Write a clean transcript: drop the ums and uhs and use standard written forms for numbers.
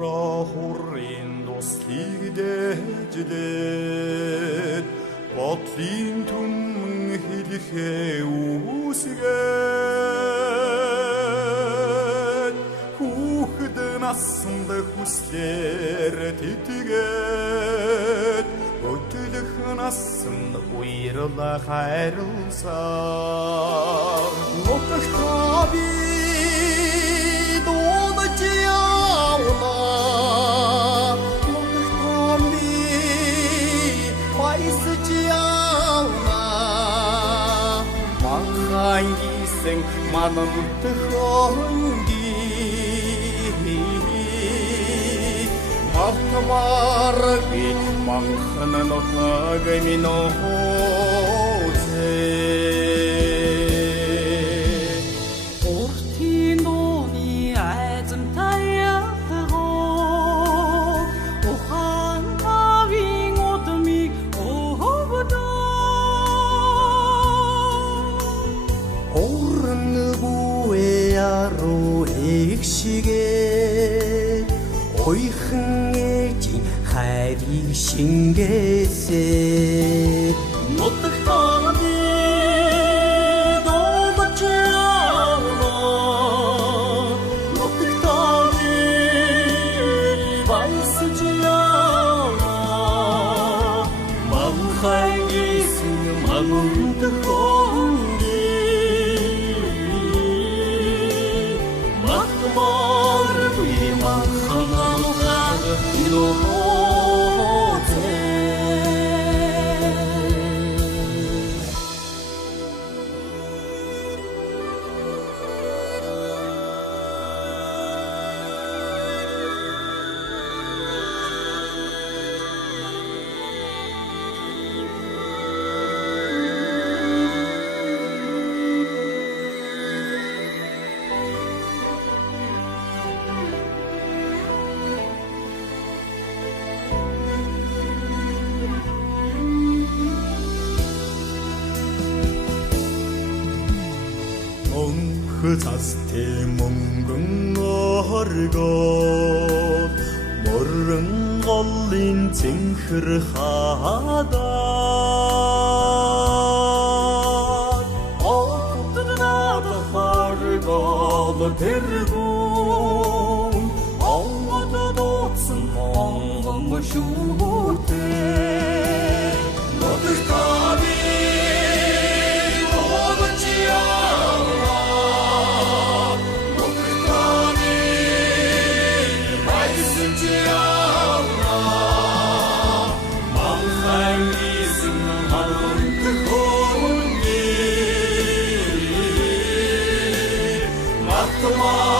хорын дуслыг дэжлээд бодлын түмэн хэлэхээ үсгээд хүүхэд насанд хүслээр тэтгээд өтөлөх насанд уйрала хайрласаар нутагтаа би дуудаж явна нутагтаа би баясаж явна махайсэн манамт хонги мартмар би манхан нотагамино 시계 오이흥해진 하리 신게세 못득하니 너무지 않아 못득하니 바이스지 않아 마음하이 있으면 마음도 그 자스테 멍근 얼고 모른 걸린 징흐르하다 어부들나도 허르고 데르고 엉어도 도슨 엉엉 슈te 너들 답이 Come on.